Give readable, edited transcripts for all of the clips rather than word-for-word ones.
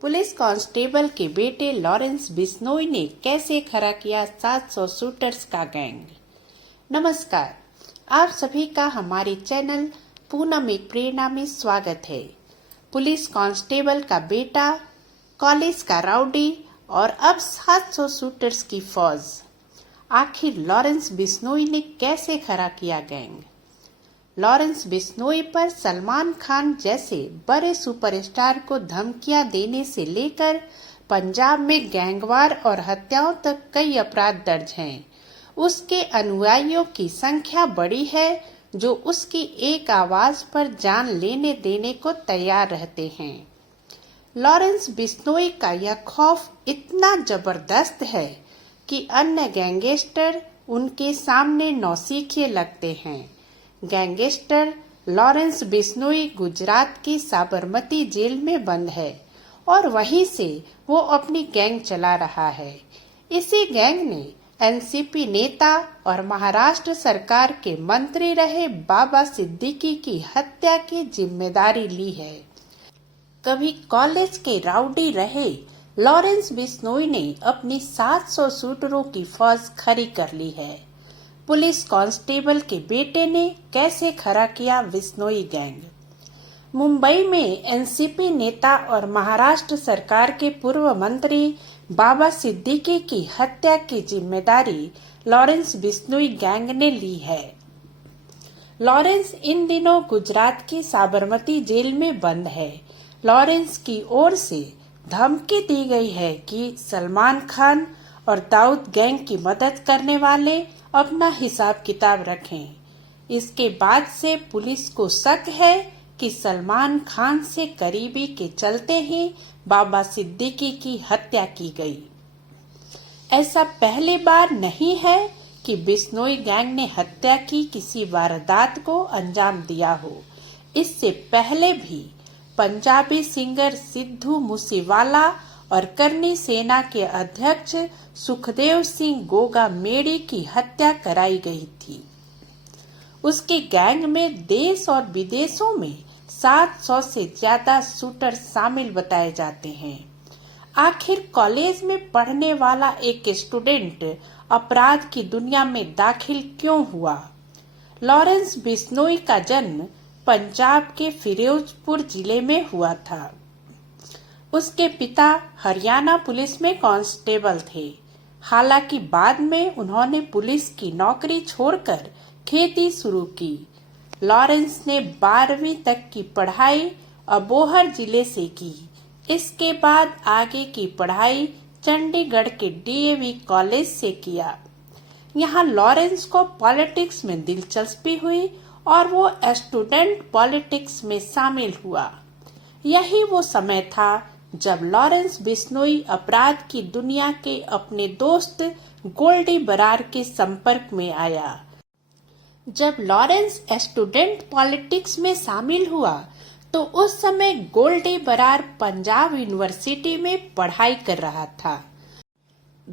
Police constable के बेटे Lawrence Bishnoi ने कैसे खड़ा किया 700 शूटर्स का गैंग। नमस्कार, आप सभी का हमारे चैनल पूनम एक प्रेरणा में स्वागत है। पुलिस कांस्टेबल का बेटा, कॉलेज का राउडी और अब 700 शूटर्स की फौज। आखिर लॉरेंस बिश्नोई ने कैसे खड़ा किया गैंग। लॉरेंस बिश्नोई पर सलमान खान जैसे बड़े सुपरस्टार को धमकियां देने से लेकर पंजाब में गैंगवार और हत्याओं तक कई अपराध दर्ज हैं। उसके अनुयायियों की संख्या बड़ी है जो उसकी एक आवाज पर जान लेने देने को तैयार रहते हैं। लॉरेंस बिश्नोई का यह खौफ इतना जबरदस्त है कि अन्य गैंगस्टर उनके सामने नौसिखिए लगते हैं। गैंगस्टर लॉरेंस बिश्नोई गुजरात की साबरमती जेल में बंद है और वहीं से वो अपनी गैंग चला रहा है। इसी गैंग ने एनसीपी नेता और महाराष्ट्र सरकार के मंत्री रहे बाबा सिद्दीकी की हत्या की जिम्मेदारी ली है। कभी कॉलेज के राउडी रहे लॉरेंस बिश्नोई ने अपनी 700 शूटरों की फौज खड़ी कर ली है। पुलिस कांस्टेबल के बेटे ने कैसे खड़ा किया बिश्नोई गैंग। मुंबई में एनसीपी नेता और महाराष्ट्र सरकार के पूर्व मंत्री बाबा सिद्दीकी की हत्या की जिम्मेदारी लॉरेंस बिश्नोई गैंग ने ली है। लॉरेंस इन दिनों गुजरात की साबरमती जेल में बंद है। लॉरेंस की ओर से धमकी दी गई है कि सलमान खान और दाऊद गैंग की मदद करने वाले अपना हिसाब किताब रखें। इसके बाद से पुलिस को शक है कि सलमान खान से करीबी के चलते ही बाबा सिद्दीकी की हत्या की गई। ऐसा पहली बार नहीं है कि बिश्नोई गैंग ने हत्या की किसी वारदात को अंजाम दिया हो। इससे पहले भी पंजाबी सिंगर सिद्धू मूसेवाला और करनी सेना के अध्यक्ष सुखदेव सिंह गोगा मेड़ी की हत्या कराई गई थी। उसकी गैंग में देश और विदेशों में 700 से ज्यादा शूटर शामिल बताए जाते हैं। आखिर कॉलेज में पढ़ने वाला एक स्टूडेंट अपराध की दुनिया में दाखिल क्यों हुआ। लॉरेंस बिश्नोई का जन्म पंजाब के फिरोजपुर जिले में हुआ था। उसके पिता हरियाणा पुलिस में कांस्टेबल थे। हालांकि बाद में उन्होंने पुलिस की नौकरी छोड़कर खेती शुरू की। लॉरेंस ने 12वीं तक की पढ़ाई अबोहर जिले से की। इसके बाद आगे की पढ़ाई चंडीगढ़ के डीएवी कॉलेज से किया। यहाँ लॉरेंस को पॉलिटिक्स में दिलचस्पी हुई और वो स्टूडेंट पॉलिटिक्स में शामिल हुआ। यही वो समय था जब लॉरेंस बिश्नोई अपराध की दुनिया के अपने दोस्त गोल्डी बरार के संपर्क में आया। जब लॉरेंस स्टूडेंट पॉलिटिक्स में शामिल हुआ तो उस समय गोल्डी बरार पंजाब यूनिवर्सिटी में पढ़ाई कर रहा था।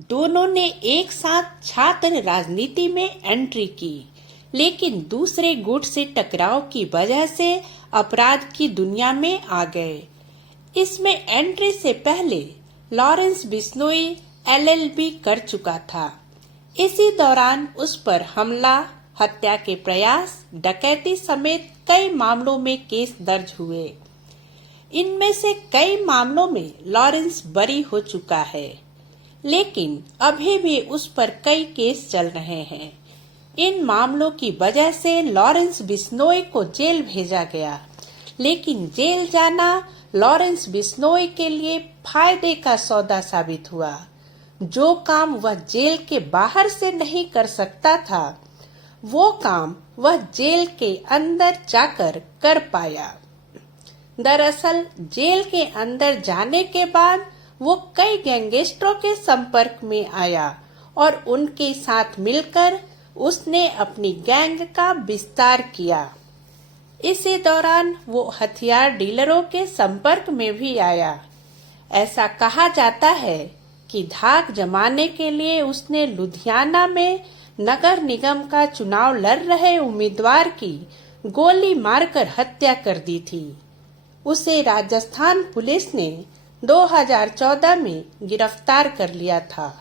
दोनों ने एक साथ छात्र राजनीति में एंट्री की, लेकिन दूसरे गुट से टकराव की वजह से अपराध की दुनिया में आ गए। इसमें एंट्री से पहले लॉरेंस बिश्नोई एलएलबी कर चुका था। इसी दौरान उस पर हमला, हत्या के प्रयास, डकैती समेत कई मामलों में केस दर्ज हुए। इनमें से कई मामलों में लॉरेंस बरी हो चुका है, लेकिन अभी भी उस पर कई केस चल रहे हैं। इन मामलों की वजह से लॉरेंस बिश्नोई को जेल भेजा गया, लेकिन जेल जाना लॉरेंस बिश्नोई के लिए फायदे का सौदा साबित हुआ। जो काम वह जेल के बाहर से नहीं कर सकता था, वो काम वह जेल के अंदर जाकर कर पाया। दरअसल जेल के अंदर जाने के बाद वो कई गैंगस्टरों के संपर्क में आया और उनके साथ मिलकर उसने अपनी गैंग का विस्तार किया। इसी दौरान वो हथियार डीलरों के संपर्क में भी आया। ऐसा कहा जाता है कि धाक जमाने के लिए उसने लुधियाना में नगर निगम का चुनाव लड़ रहे उम्मीदवार की गोली मारकर हत्या कर दी थी। उसे राजस्थान पुलिस ने 2014 में गिरफ्तार कर लिया था।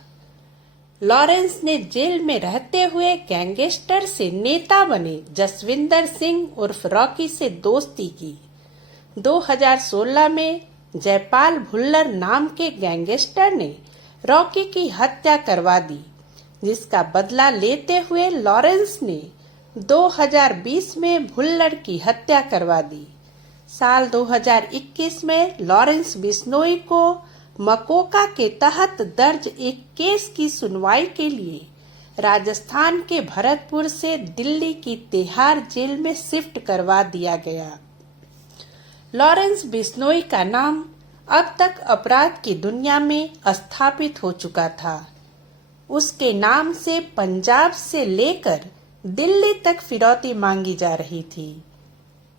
लॉरेंस ने जेल में रहते हुए गैंगस्टर से नेता बने जसविंदर सिंह उर्फ रॉकी से दोस्ती की। 2016 में जयपाल भुल्लर नाम के गैंगस्टर ने रॉकी की हत्या करवा दी, जिसका बदला लेते हुए लॉरेंस ने 2020 में भुल्लर की हत्या करवा दी। साल 2021 में लॉरेंस बिश्नोई को मकोका के तहत दर्ज एक केस की सुनवाई के लिए राजस्थान के भरतपुर से दिल्ली की तिहाड़ जेल में शिफ्ट करवा दिया गया। लॉरेंस बिश्नोई का नाम अब तक अपराध की दुनिया में स्थापित हो चुका था। उसके नाम से पंजाब से लेकर दिल्ली तक फिरौती मांगी जा रही थी।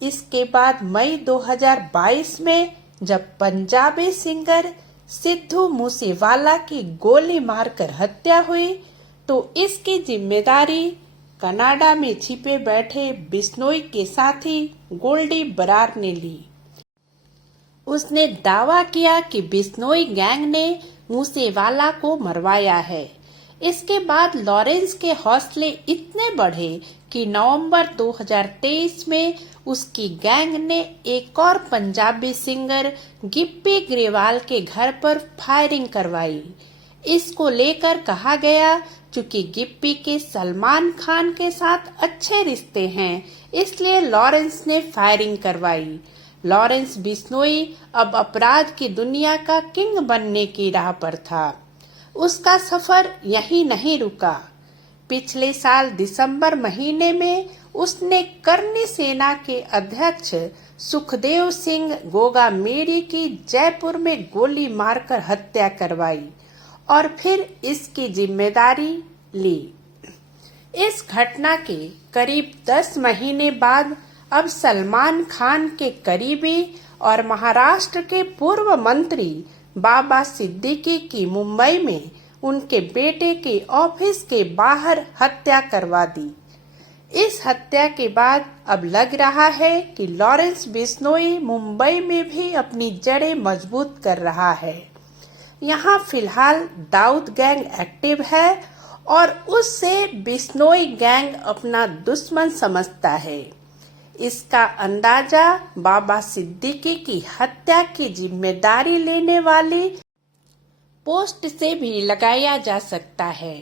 इसके बाद मई 2022 में जब पंजाबी सिंगर सिद्धू मूसेवाला की गोली मारकर हत्या हुई, तो इसकी जिम्मेदारी कनाडा में छिपे बैठे बिश्नोई के साथी गोल्डी बरार ने ली। उसने दावा किया कि बिश्नोई गैंग ने मूसेवाला को मरवाया है। इसके बाद लॉरेंस के हौसले इतने बढ़े कि नवंबर 2023 में उसकी गैंग ने एक और पंजाबी सिंगर गिप्पी ग्रेवाल के घर पर फायरिंग करवाई। इसको लेकर कहा गया क्योंकि गिप्पी के सलमान खान के साथ अच्छे रिश्ते हैं, इसलिए लॉरेंस ने फायरिंग करवाई। लॉरेंस बिश्नोई अब अपराध की दुनिया का किंग बनने की राह पर था। उसका सफर यहीं नहीं रुका। पिछले साल दिसंबर महीने में उसने करनी सेना के अध्यक्ष सुखदेव सिंह गोगामेरी की जयपुर में गोली मारकर हत्या करवाई और फिर इसकी जिम्मेदारी ली। इस घटना के करीब 10 महीने बाद अब सलमान खान के करीबी और महाराष्ट्र के पूर्व मंत्री बाबा सिद्दीकी की मुंबई में उनके बेटे के ऑफिस के बाहर हत्या करवा दी। इस हत्या के बाद अब लग रहा है कि लॉरेंस बिश्नोई मुंबई में भी अपनी जड़ें मजबूत कर रहा है। यहाँ फिलहाल दाऊद गैंग एक्टिव है और उससे बिश्नोई गैंग अपना दुश्मन समझता है। इसका अंदाजा बाबा सिद्दीकी की हत्या की जिम्मेदारी लेने वाली पोस्ट से भी लगाया जा सकता है।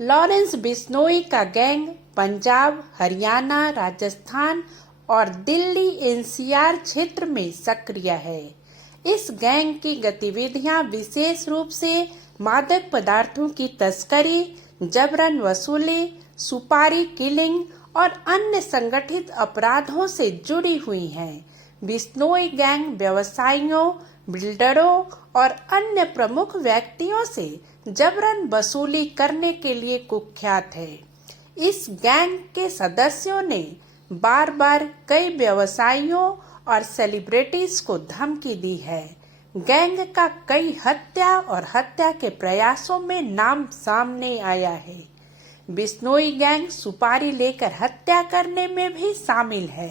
लॉरेंस बिश्नोई का गैंग पंजाब, हरियाणा, राजस्थान और दिल्ली एनसीआर क्षेत्र में सक्रिय है। इस गैंग की गतिविधियां विशेष रूप से मादक पदार्थों की तस्करी, जबरन वसूली, सुपारी किलिंग और अन्य संगठित अपराधों से जुड़ी हुई हैं। बिश्नोई गैंग व्यवसायियों, बिल्डरों और अन्य प्रमुख व्यक्तियों से जबरन वसूली करने के लिए कुख्यात है। इस गैंग के सदस्यों ने बार बार कई व्यवसायियों और सेलिब्रिटीज को धमकी दी है। गैंग का कई हत्या और हत्या के प्रयासों में नाम सामने आया है। बिश्नोई गैंग सुपारी लेकर हत्या करने में भी शामिल है।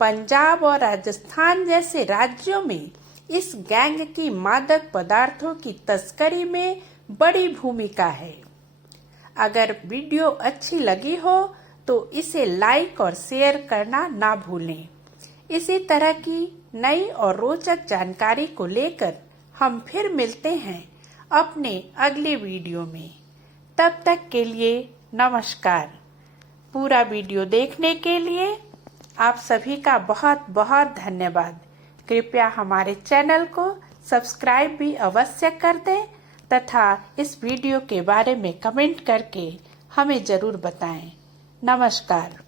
पंजाब और राजस्थान जैसे राज्यों में इस गैंग की मादक पदार्थों की तस्करी में बड़ी भूमिका है। अगर वीडियो अच्छी लगी हो तो इसे लाइक और शेयर करना ना भूलें। इसी तरह की नई और रोचक जानकारी को लेकर हम फिर मिलते हैं अपने अगले वीडियो में। तब तक के लिए नमस्कार। पूरा वीडियो देखने के लिए आप सभी का बहुत बहुत धन्यवाद। कृपया हमारे चैनल को सब्सक्राइब भी अवश्य कर दें तथा इस वीडियो के बारे में कमेंट करके हमें ज़रूर बताएं। नमस्कार।